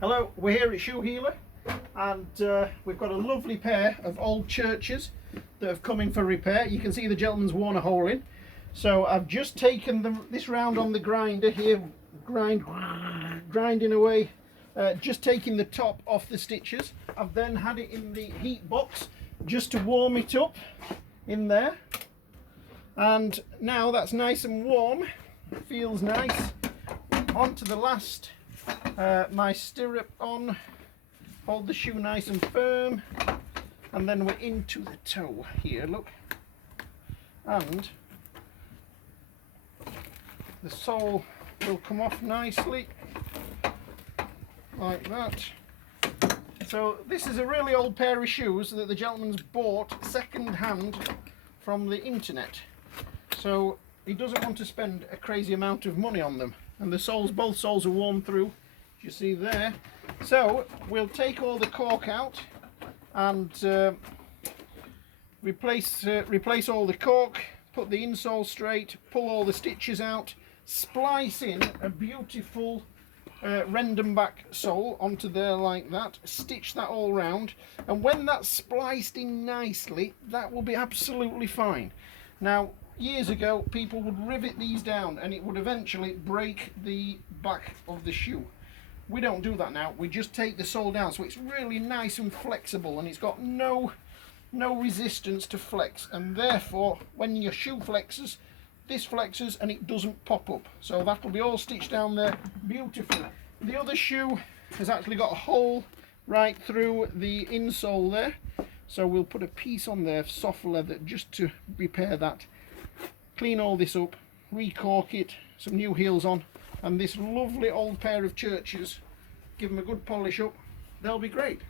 Hello, we're here at Shoe Healer, and we've got a lovely pair of old churches that have come in for repair. You can see the gentleman's worn a hole in, so I've just taken this round on the grinder here, grinding away, just taking the top off the stitches. I've then had it in the heat box just to warm it up in there, and now that's nice and warm, feels nice. Onto the last, my stirrup on, hold the shoe nice and firm, and then we're into the toe here, look, and the sole will come off nicely like that. So this is a really old pair of shoes that the gentleman's bought second hand from the internet, so he doesn't want to spend a crazy amount of money on them. And the soles, both soles are worn through, as you see there. So we'll take all the cork out and replace all the cork, put the insole straight, pull all the stitches out, splice in a beautiful random back sole onto there like that, stitch that all round, and when that's spliced in nicely, that will be absolutely fine. Now, years ago, people would rivet these down and it would eventually break the back of the shoe. We don't do that now. We just take the sole down, so it's really nice and flexible, and it's got no resistance to flex, and therefore when your shoe flexes, this flexes and it doesn't pop up. So that'll be all stitched down there beautifully. The other shoe has actually got a hole right through the insole there, so we'll put a piece on there of soft leather just to repair that. Clean all this up, recork it, some new heels on, and this lovely old pair of churches, give them a good polish up, they'll be great.